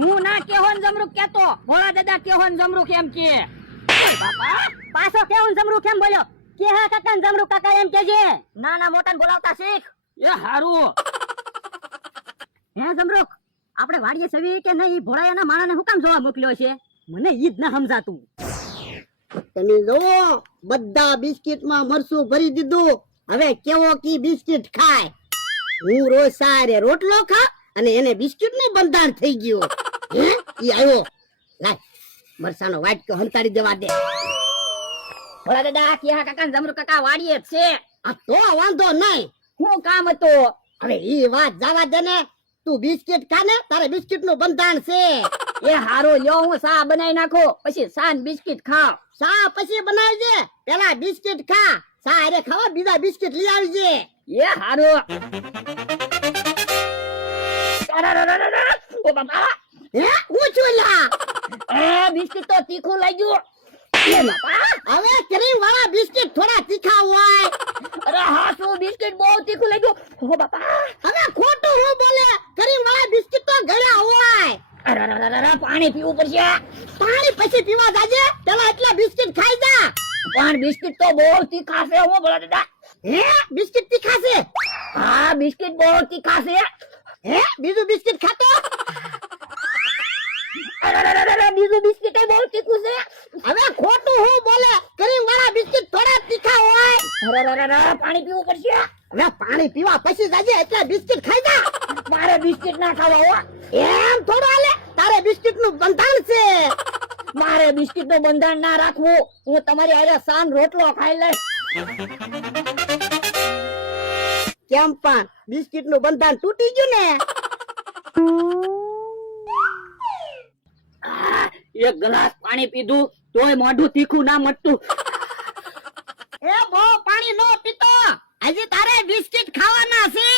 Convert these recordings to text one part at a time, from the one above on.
હું ના કેહોન જમરૂક કેતો, ભોળા દાદા કેહોન જમરૂક એમ કે. બાપા પાછો કેવું જમરૂ કેમ બોલ્યો? કે હા કાકા જમરૂ કાકા એમ કેજે. નાના મોટાને બોલાવતા શીખ. એ હારું. હે જમરૂક આપણે વાડીએ સવી કે નહીં ભોળાયાના માણાને હું કામ જોવા મોકલ્યો છે? મને ઈ જ ન સમજાતું. તમે જોવો બધા બિસ્કિટ માં મરચું ભરી દીધું. હવે કેવો કી બિસ્કિટ ખાય? હું રોજ સારે રોટલો ખા અને એને બિસ્કિટ નું બંધાણ થઈ ગયું. હે ઈ આવ્યો, લાય મરસાનો વાટકો હંતાડી દેવા દે. ભોળા દાદા કેહા કાકા જમરૂક કાકા વાડીએ જ છે. આ તો વાંધો નહીં. હું કામ હતું? હવે ઈ વાત જવા દે ને. તું બિસ્કિટ ખા ને, તારે બિસ્કિટ નું બંધાણ છે. એ હારું, લ્યો હું સા બનાવી નાખો, પછી સા ને બિસ્કિટ ખાવ. સા પછી બનાવજે, પેલા બિસ્કિટ ખા. સા અરે ખાવા બીજા બિસ્કિટ લઈ આવજે. એ હારું. ઓ બાપા, હે હું છું લા? એ બિસ્કિટ તો તીખું લાગ્યું. એ બાપા, હવે ક્રીમ વાળા બિસ્કિટ થોડા તીખા હોય. અરે હા શું બિસ્કિટ બહુ તીખું લાગ્યું. ઓ બાપા, હવે ખોટું હું બોલે? ક્રીમ વાળા બિસ્કિટ તો ગળ્યા હોય. અરે પાણી પીવું પડશે. પાણી પછી પીવા જાજે, પેલા એટલા બિસ્કિટ ખાઈ જા. પણ બિસ્કિટ તો બહુ તીખા છે. હું બોલા દાદા, હે બિસ્કિટ તીખા છે? હા બિસ્કિટ બહુ તીખા છે. હે બીજું બિસ્કિટ ખાતો? અરે બીજું બિસ્કિટ બહુ તીખું છે. હવે ખોટું હું બોલે? ક્રીમ વાળા બિસ્કિટ થોડા તીખા હોય. અરે પાણી પીવું પડશે. હવે પાણી પીવા પછી જાજે, એટલા બિસ્કિટ ખાઈ જા. મારે બિસ્કિટ ના ખાવા હો. એમ થોડું હાલે? તારે બિસ્કિટ નું બંધાણ છે. મારે બિસ્કિટ નું બંધાણ ના રાખવું. હું તમારી હારે સાન રોટલો ખાઈ લઈશ. કેમ પણ બિસ્કિટ નું બંધાણ તૂટી ગયું ને? એક ગ્લાસ પાણી પીધું તોય મોઢું તીખું ના મટતું. એ બહુ પાણી નો પીતો, હજી તારે બિસ્કિટ ખાવાના છે.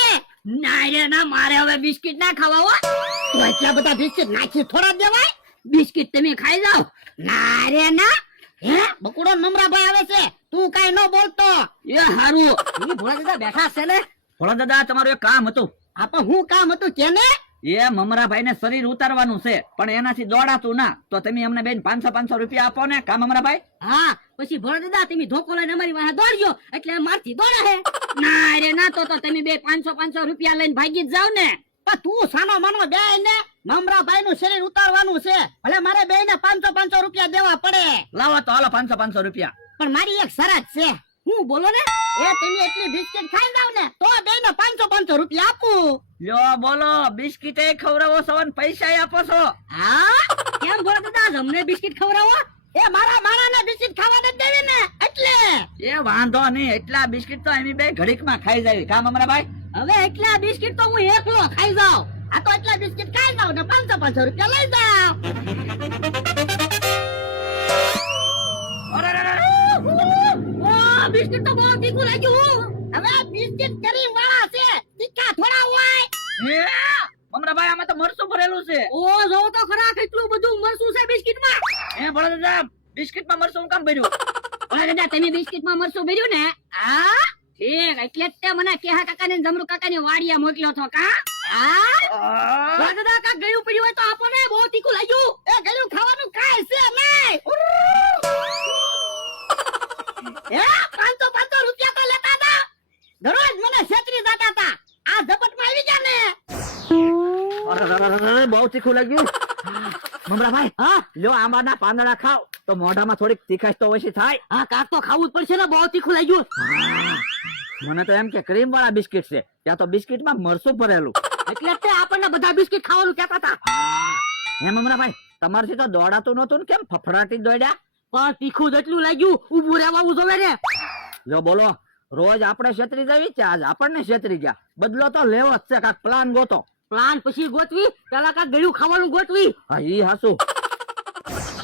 ના રે ના, મારે હવે બિસ્કિટ ના ખાવા હો. તો એટલા બધા બિસ્કિટ નાખી થોડા દેવાય? બિસ્કિટ તમે ખાઈ જાઓ. ના રે ના. હે બકુડો નમરાભાઈ આવે છે, તું કઈ ન બોલતો. એ હારું. ઈ ભોળા દાદા બેઠા છે ને? ભોળા દાદા તમારું એક કામ હતું. આ પણ હું કામ હતું કેને? એ મમરાભાઈ ને શરીર ઉતારવાનું છે, પણ એનાથી દોડાતું ના. તો તમે અમને બેન 500 રૂપિયા આપો ને. કા મમરાભાઈ? હા પછી ભોળા દાદા તમે ધોકો લઈને અમારી વાહે દોડજો એટલે મારથી દોડા હે. ના રે ના, તો તમે બે 500 રૂપિયા લઈને ભાગી જ જાવ ને. પણ તું સાનો માનો બે ને મમરાભાઈ નું શરીર ઉતારવાનું છે, ભલે મારે બે ને 500 રૂપિયા દેવા પડે. લાવો તો હાલો 500 રૂપિયા. પણ મારી એક શરત છે. હું બોલો ને? એ તમે એટલી બિસ્કિટ ખાઈ જાવ ને તો બે ને 500 રૂપિયા આપું. લ્યો બોલો, બિસ્કિટ ખવડાવો છો ને પૈસા આપો છો? હા કેમ ભોળા દાદા અમને બિસ્કિટ ખવડાવો? એ મારા માણાને બિસ્કિટ ખાવા નથી દેવી ને એટલે. એ વાંધો નહીં, એટલા બિસ્કિટ તો એમ બે ઘડીક માં ખાઈ જાય. કા મમરાભાઈ? હવે એટલા બિસ્કિટ તો હું એકલો ખાઈ જાઉં. આ તો એટલા બિસ્કિટ ખાઈ જાવ ને 500 રૂપિયા લઈ જાવ. બિસ્કિટ તો બહુ તીખું લાગ્યું. હવે બિસ્કિટ કરી વાળા છે, તીખા થોડા હોય. હે મમરાભાઈ, આમાં તો મરચું ભરેલું છે. ઓ જોવો તો ખરા કેટલું બધું મરચું છે બિસ્કિટમાં. હે ભોળા દાદા, બિસ્કિટ માં મરચું કામ ભર્યું? ભોળા દાદા તમે બિસ્કિટમાં મરચું ભર્યું ને? હા ઠીક, એટલે જ તે મને કેહા કાકા ને જમરૂ કાકા ની વાડીયા મોકલ્યો તો. કા ભોળા દાદા કાક ગળ્યું પડ્યું હોય તો આપો ને, બહુ તીખું લાગ્યું. એ ગળ્યું ખાવાનું કાંઈ છે નહીં. હે 500 રૂપિયા તો લેતા હતા. દરરોજ મને છેતરી જતા હતા. આ ઝપટમાં આવી ગયા ને. અરે, બહુ તીખું લાગ્યું. મમરાભાઈ, હા લ્યો આંબાના પાંદડા ખાવ તો મોઢામાં થોડીક તીખાશ તો ઓછી થાય. હા કાક તો ખાવું જ પડશે ને, બહુ તીખું લાગ્યું. મને તો એમ કે ક્રીમ વાળા બિસ્કિટ છે, ત્યાં તો બિસ્કિટ માં મરચું ભરેલું. એટલે તે આપણને બધા બિસ્કિટ ખાવાનું કહેતા હતા. હે મમરાભાઈ, તમારથી તો દોડાતું નતું ને, કેમ ફફડાટી દોડ્યા? પણ તીખું જેટલું લાગ્યું ઊભું રહેવાનું જોવે ને. જો બોલો, રોજ આપણે છેતરી જવી છે, આજ આપણને છેતરી ગયા. બદલો તો લેવો જ છે, કાક પ્લાન ગોતો. પ્લાન પછી ગોઠવી, પેલા કાક ગળ્યું ખાવાનું ગોઠવી. હા ઈ હાસું.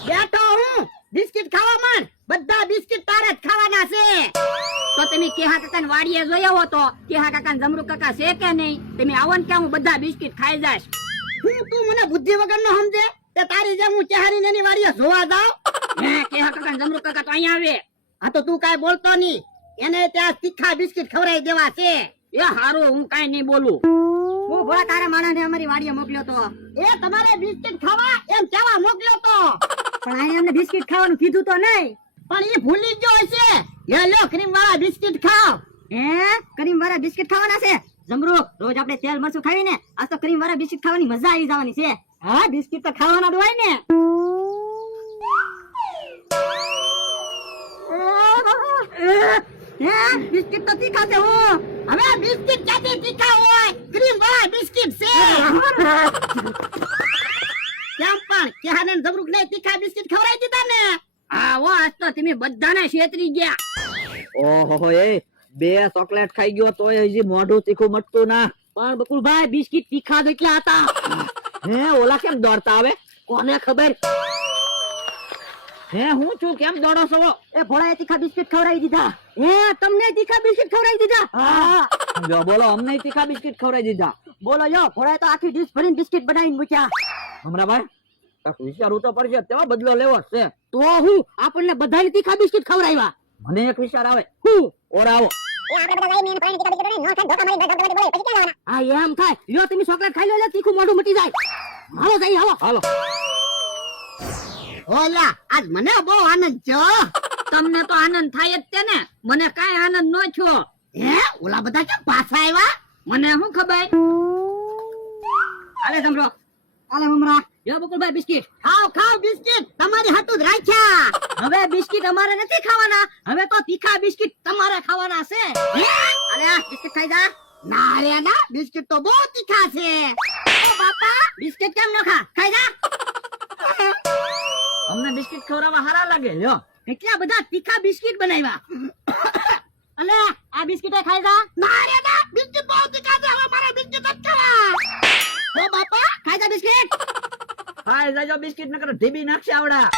બેઠો હું બિસ્કિટ ખાવા માંડ. બધા બિસ્કિટ તારે જ ખાવાના છે. તો તમે કેહા કાકા ને વાડીએ જોઈ આવો તો કેહા કાકા ને જમરૂ કાકા છે કે નહીં? તમે આવો ને કે હું બધા બિસ્કિટ ખાઈ જાશ. હું તું મને બુદ્ધિ વગર નો સમજે? તે તારી જેમ હું ચહેરી ની વાડીએ જોવા જાઉં? હે કેહા કાકા ને જમરૂ કાકા તો અહીંયા આવે. આ તો તું કાઈ બોલતો નહીં. એને ત્યાં તીખા બિસ્કિટ ખવડાવી દેવા છે. એ હારું, હું કાઈ નહીં બોલું. હું ભોળા તારા માણસને અમારી વાડીએ મોકલ્યો તો એ તમારે બિસ્કિટ ખાવા એમ કેવા મોકલ્યો તો પણ આને અમને બિસ્કિટ ખાવાનું કીધું તો નહીં પણ એ ભૂલી ગયો હશે લ્યો ક્રીમ વાળા બિસ્કિટ ખાવ ક્રીમ વાળા બિસ્કિટ ખાવાના છે જમરૂક રોજ આપણે તેલ મરચું ખાવીને આજ તો ક્રીમ વાળા બિસ્કિટ ખાવાની મજા આવી જવાની છે હા બિસ્કિટ તો ખાવાના જ હોય ને બિસ્કિટ તો તીખા છે હું હવે બિસ્કિટ ક્યાંથી તીખા હોય ક્રીમ વાળા બિસ્કિટ છે કેમ પણ કેહાને જમરૂક ને તીખા બિસ્કિટ ખવડાવી દીધા ને આવો આજ તો તમે બધાને છેતરી ગયા. ઓહો એ 2 ચોકલેટ ખાઈ ગયો તોય હજી મોઢું તીખું મટતું ના. પણ બકુલભાઈ બિસ્કિટ તીખા જ એટલા હતા હે ઓલા કેમ દોડતા આવે? કોને ખબર હે હું છું કેમ દોડો છો? એ ભોળાએ તીખા બિસ્કિટ ખવડાવી દીધા તમને તીખા બિસ્કિટ ખવડાવી દીધા હા જો બોલો અમને તીખા બિસ્કિટ ખવડાવી દીધા. બોલો યો ભોળાએ તો આખી ડીશ ભરીને બિસ્કિટ બનાવીને મૂક્યા હમણાં વિચારવું તો પડશે તેવા બદલો લેવો છે. તો હું આપણને બધાને તીખા બિસ્કિટ ખવડાવ્યા મને એક વિચાર આવે. હું ઓરાવો હા એમ થાય લ્યો તમે ચોકલેટ ખાઈ લો એટલે તીખું મોઢું મટી જાય હાલો જઈ હાલો હાલો. ઓલા આજ મને બહુ આનંદ છે તમને તો આનંદ થાય જ તે ને, મને કાંઈ આનંદ ન થયો. હે ઓલા બધા કેમ પાછા આવ્યા મને શું ખબર. આલે જમરો આલે મમરા યો બકુલભાઈ બિસ્કિટ ખાવ બિસ્કિટ તમારી હાટુ જ રાખ્યા હવે બિસ્કિટ અમારે નથી ખાવાના હવે તો તીખા બિસ્કિટ તમારે ખાવાના છે અરે આ બિસ્કિટ ખાઈ જા ના રે ના બિસ્કિટ તો બહુ તીખા છે ઓ બાપા બિસ્કિટ કેમ ન ખા ખાઈ જા અમને બિસ્કિટ ખવડાવવા હારા લાગે. લ્યો કેટલા બધા તીખા બિસ્કિટ બનાવ્યા અલે આ બિસ્કિટ ખાઈ જા ના રે ના બિસ્કિટ બહુ તીખા છે હવે મારે બિસ્કિટ જ ખાવા ઓ બાપા ખાઈ જા બિસ્કિટ ખાઈ જાજો બિસ્કિટ નકર ઢીબી નાખશે આવડા.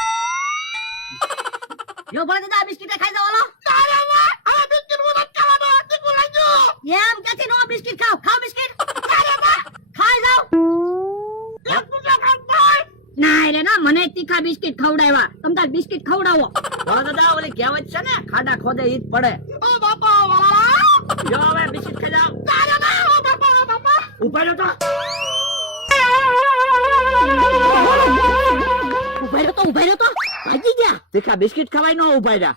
યો બોલે દાદા બિસ્કિટ ખાઈ જા ઓલો ના રે ના હવે બિસ્કિટ હું નથી ખાવાનો તીખું લાગ્યું એમ કે નો બિસ્કિટ ખાવ બિસ્કિટ ખાઈ જાવ એક દૂસરા ખાતા ના રે ના, મને તીખા બિસ્કિટ ખવડાવ્યા. તમ તાર બિસ્કિટ ખવડાવો. બોલો દાદા ઓલી કહેવત છે ને ખાડા ખોદે ઈ જ પડે. ઓ બાપા વાલા લ્યો હવે બિસ્કિટ ખાઈ જાઓ. ના રે ના ઓ બાપા ઉભા રહ્યો તો. ઉભા રહ્યો તો ભાગી ગયા તીખા બિસ્કિટ ખવાય ન ઉભા રહ્યા.